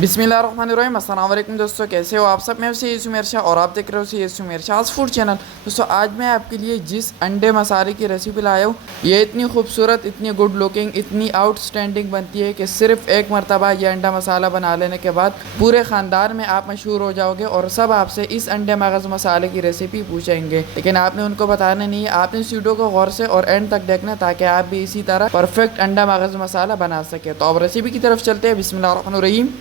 बिस्मिल्लाहिर्रहमानिर्रहीम। अस्सलाम वालेकुम दोस्तों, कैसे हो आप सब। मैं उसे यूसुफ मिर्शा और आप देख रहे हो सी यूसुफ मिर्शा आज फूड चैनल। दोस्तों आज मैं आपके लिए जिस अंडे मसाले की रेसिपी लाया हूँ, ये इतनी खूबसूरत, इतनी गुड लुकिंग, इतनी आउटस्टैंडिंग बनती है कि सिर्फ एक मरतबा ये अंडा मसाला बना लेने के बाद पूरे ख़ानदान में आप मशहूर हो जाओगे और सब आपसे इस अंडे मगज़ मसाले की रेसिपी पूछेंगे। लेकिन आपने उनको बताना नहीं है, आपने इस वीडियो को गौर से और एंड तक देखना ताकि आप भी इसी तरह परफेक्ट अंडा मगज़ मसाला बना सके। तो अब रेसिपी की तरफ चलते हैं। बिस्मिल्लाहिर्रहमानिर्रहीम।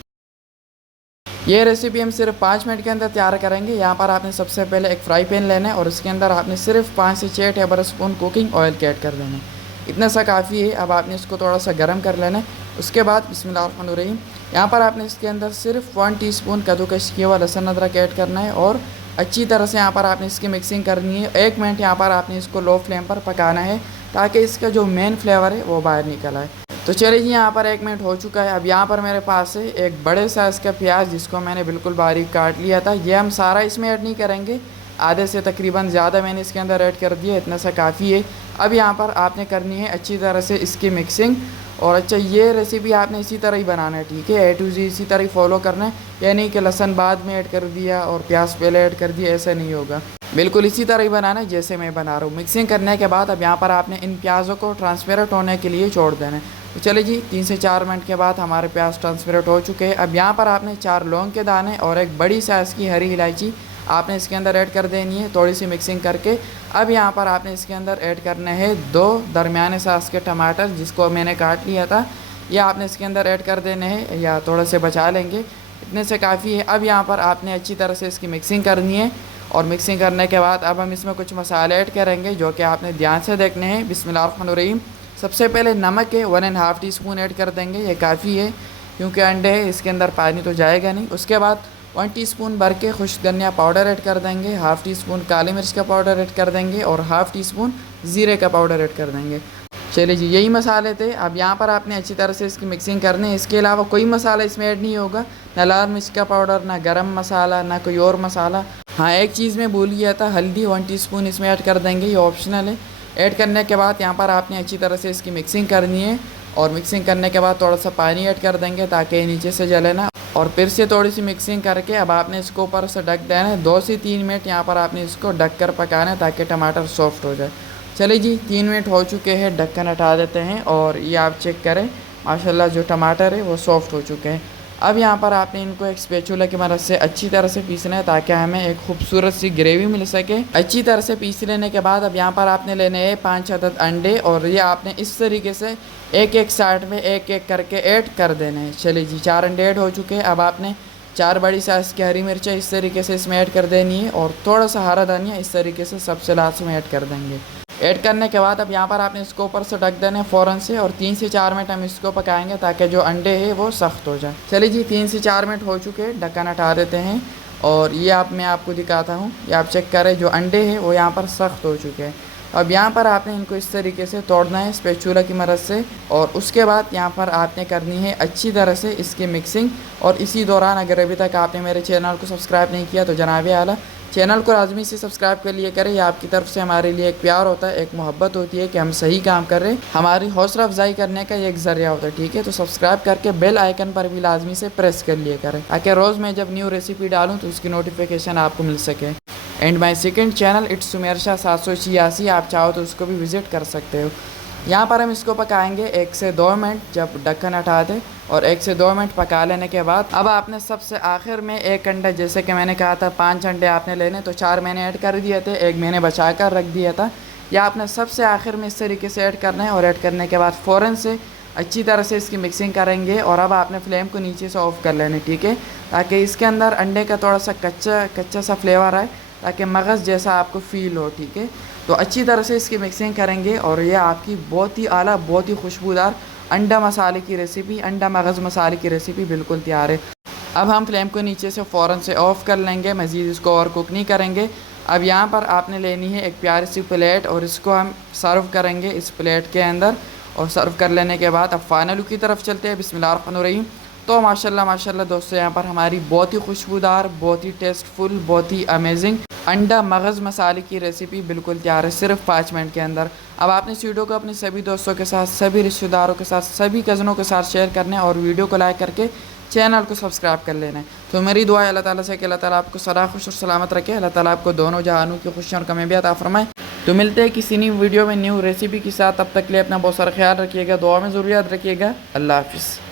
ये रेसिपी हम सिर्फ 5 मिनट के अंदर तैयार करेंगे। यहाँ पर आपने सबसे पहले एक फ्राई पैन लेना है और उसके अंदर आपने सिर्फ 5 से 6 टेबल स्पून कुकिंग ऑयल के ऐड कर देना है। इतना सा काफ़ी है। अब आपने इसको थोड़ा सा गर्म कर लेना है। उसके बाद बिस्मिल्लाहिर्रहमानिर्रहीम, यहाँ पर आपने इसके अंदर सिर्फ 1 टीस्पून कद्दूकस किया हुआ लहसुन अदरक ऐड करना है और अच्छी तरह से यहाँ पर आपने इसकी मिक्सिंग करनी है। 1 मिनट यहाँ पर आपने इसको लो फ्लेम पर पकाना है ताकि इसका जो मेन फ्लेवर है वो बाहर निकल आए। तो चलिए जी, यहाँ पर 1 मिनट हो चुका है। अब यहाँ पर मेरे पास है एक बड़े साइज़ का प्याज जिसको मैंने बिल्कुल बारीक काट लिया था। ये हम सारा इसमें ऐड नहीं करेंगे, आधे से तकरीबन ज़्यादा मैंने इसके अंदर ऐड कर दिया, इतना सा काफ़ी है। अब यहाँ पर आपने करनी है अच्छी तरह से इसकी मिक्सिंग। और अच्छा, ये रेसिपी आपने इसी तरह ही बनाना है, ठीक है, A to Z इसी तरह ही फॉलो करना है। यानी कि लहसुन बाद में ऐड कर दिया और प्याज पहले ऐड कर दिया, ऐसा नहीं होगा। बिल्कुल इसी तरह ही बनाना है जैसे मैं बना रहा हूँ। मिक्सिंग करने के बाद अब यहाँ पर आपने इन प्याज़ों को ट्रांसपेरेंट होने के लिए छोड़ देना है। तो चलिए जी, 3 से 4 मिनट के बाद हमारे प्याज ट्रांसपेरेंट हो चुके हैं। अब यहाँ पर आपने 4 लौंग के दाने और एक बड़ी साइज़ की हरी इलायची आपने इसके अंदर ऐड कर देनी है, थोड़ी सी मिक्सिंग करके। अब यहाँ पर आपने इसके अंदर ऐड करने हैं 2 दरमियाने साइज़ के टमाटर जिसको मैंने काट लिया था, यह आपने इसके अंदर ऐड कर देने हैं या थोड़े से बचा लेंगे, इतने से काफ़ी है। अब यहाँ पर आपने अच्छी तरह से इसकी मिक्सिंग करनी है और मिक्सिंग करने के बाद अब हम इसमें कुछ मसाले ऐड करेंगे जो कि आपने ध्यान से देखने हैं। बिस्मिल्लाहिर्रहमानिर्रहीम। सबसे पहले नमक है 1.5 टीस्पून ऐड कर देंगे, ये काफ़ी है क्योंकि अंडे है, इसके अंदर पानी तो जाएगा नहीं। उसके बाद 1 टीस्पून भर के खुश्क धनिया पाउडर ऐड कर देंगे, हाफ़ टी स्पून काली मिर्च का पाउडर ऐड कर देंगे और हाफ़ टी स्पून ज़ीरे का पाउडर ऐड कर देंगे। चलिए जी, यही मसाले थे। अब यहाँ पर आपने अच्छी तरह से इसकी मिक्सिंग करनी है। इसके अलावा कोई मसाला इसमें ऐड नहीं होगा, ना लाल मिर्च का पाउडर, ना गरम मसाला, ना कोई और मसाला। हाँ, एक चीज़ मैं भूल गया था, हल्दी 1 टीस्पून इसमें ऐड कर देंगे, ये ऑप्शनल है। ऐड करने के बाद यहाँ पर आपने अच्छी तरह से इसकी मिक्सिंग करनी है और मिक्सिंग करने के बाद थोड़ा सा पानी ऐड कर देंगे ताकि नीचे से जले ना। और फिर से थोड़ी सी मिक्सिंग करके अब आपने इसको ऊपर से ढक देना है। 2 से 3 मिनट यहाँ पर आपने इसको ढक कर पकाना है ताकि टमाटर सॉफ्ट हो जाए। चलिए जी, 3 मिनट हो चुके हैं, ढक्कन हटा देते हैं और ये आप चेक करें, माशाल्लाह जो टमाटर है वो सॉफ्ट हो चुके हैं। अब यहाँ पर आपने इनको एक स्पैचुला की मदद से अच्छी तरह से पीसना है ताकि हमें एक खूबसूरत सी ग्रेवी मिल सके। अच्छी तरह से पीस लेने के बाद अब यहाँ पर आपने लेने हैं 5 अदद अंडे और ये आपने इस तरीके से एक एक साइड में एक एक करके ऐड कर देने हैं। चलिए जी, 4 अंडे ऐड हो चुके हैं। अब आपने 4 बड़ी साइज़ की हरी मिर्चें इस तरीके से इसमें ऐड कर देनी है और थोड़ा सा हरा धनिया इस तरीके से सबसे लास्ट में ऐड कर देंगे। ऐड करने के बाद अब यहाँ पर आपने इसको ऊपर से ढक देना है फ़ौरन से और 3 से 4 मिनट हम इसको पकाएंगे ताकि जो अंडे हैं वो सख्त हो जाए। चलिए जी, 3 से 4 मिनट हो चुके हैं, ढक्कन हटा देते हैं और ये मैं आपको दिखाता हूँ, ये आप चेक करें, जो अंडे हैं वो यहाँ पर सख्त हो चुके हैं। अब यहाँ पर आपने इनको इस तरीके से तोड़ना है स्पैचुला की मदद से और उसके बाद यहाँ पर आपने करनी है अच्छी तरह से इसकी मिक्सिंग। और इसी दौरान अगर अभी तक आपने मेरे चैनल को सब्सक्राइब नहीं किया तो जनाबे आला चैनल को लाजमी से सब्सक्राइब कर लिया करें। ये आपकी तरफ से हमारे लिए एक प्यार होता है, एक मोहब्बत होती है कि हम सही काम कर रहे हैं, हमारी हौसला अफजाई करने का ये एक ज़रिया होता है, ठीक है। तो सब्सक्राइब करके बेल आइकन पर भी लाजमी से प्रेस कर लिया करें ताकि रोज़ मैं जब न्यू रेसिपी डालूँ तो उसकी नोटिफिकेशन आपको मिल सके। And my second channel it's Sumersha 786, आप चाहो तो उसको भी विज़िट कर सकते हो। यहाँ पर हम इसको पकाएंगे 1 से 2 मिनट, जब ढक्कन हटा दें और 1 से 2 मिनट पका लेने के बाद अब आपने सबसे आखिर में एक अंडा, जैसे कि मैंने कहा था 5 अंडे आपने लेने, तो 4 मैंने ऐड कर दिए थे, 1 मैंने बचा कर रख दिया था। यह आपने सबसे आखिर में इस तरीके से ऐड करना है और ऐड करने के बाद फ़ौरन से अच्छी तरह से इसकी मिक्सिंग करेंगे और अब आपने फ्लेम को नीचे से ऑफ़ कर लेना, ठीक है, ताकि इसके अंदर अंडे का थोड़ा सा कच्चा सा फ्लेवर आए, ताकि मगज़ जैसा आपको फ़ील हो, ठीक है। तो अच्छी तरह से इसकी मिक्सिंग करेंगे और ये आपकी बहुत ही आला, बहुत ही खुशबूदार अंडा मसाले की रेसिपी, अंडा मगज़ मसाले की रेसिपी बिल्कुल तैयार है। अब हम फ्लेम को नीचे से फ़ौरन से ऑफ़ कर लेंगे, मज़ीद इसको और कुक नहीं करेंगे। अब यहाँ पर आपने लेनी है एक प्यारी सी प्लेट और इसको हम सर्व करेंगे इस प्लेट के अंदर। और सर्व कर लेने के बाद अब फाइनल लुक की तरफ चलते हैं। बिस्मिल्लाहिर्रहमानिर्रहीम। तो माशाल्लाह माशाल्लाह दोस्तों, यहाँ पर हमारी बहुत ही खुशबूदार, बहुत ही टेस्टफुल, बहुत ही अमेजिंग अंडा मगज़ मसाले की रेसिपी बिल्कुल तैयार है सिर्फ 5 मिनट के अंदर। अब आपने इस वीडियो को अपने सभी दोस्तों के साथ, सभी रिश्तेदारों के साथ, सभी कज़नों के साथ शेयर करना है और वीडियो को लाइक करके चैनल को सब्सक्राइब कर लेना है। तो मेरी दुआ है अल्लाह ताला से कि अल्लाह ताला आपको सदा खुश और सलामत रखे, अल्लाह ताला आपको दोनों जहानों की खुशियाँ और कामयाबियात अता फरमाए। तो मिलते हैं किसी न्यू वीडियो में न्यू रेसिपी के साथ, तब तक के लिए अपना बहुत सारा ख्याल रखिएगा, दुआ में ज़रूर याद रखिएगा। अल्लाह हाफिज़।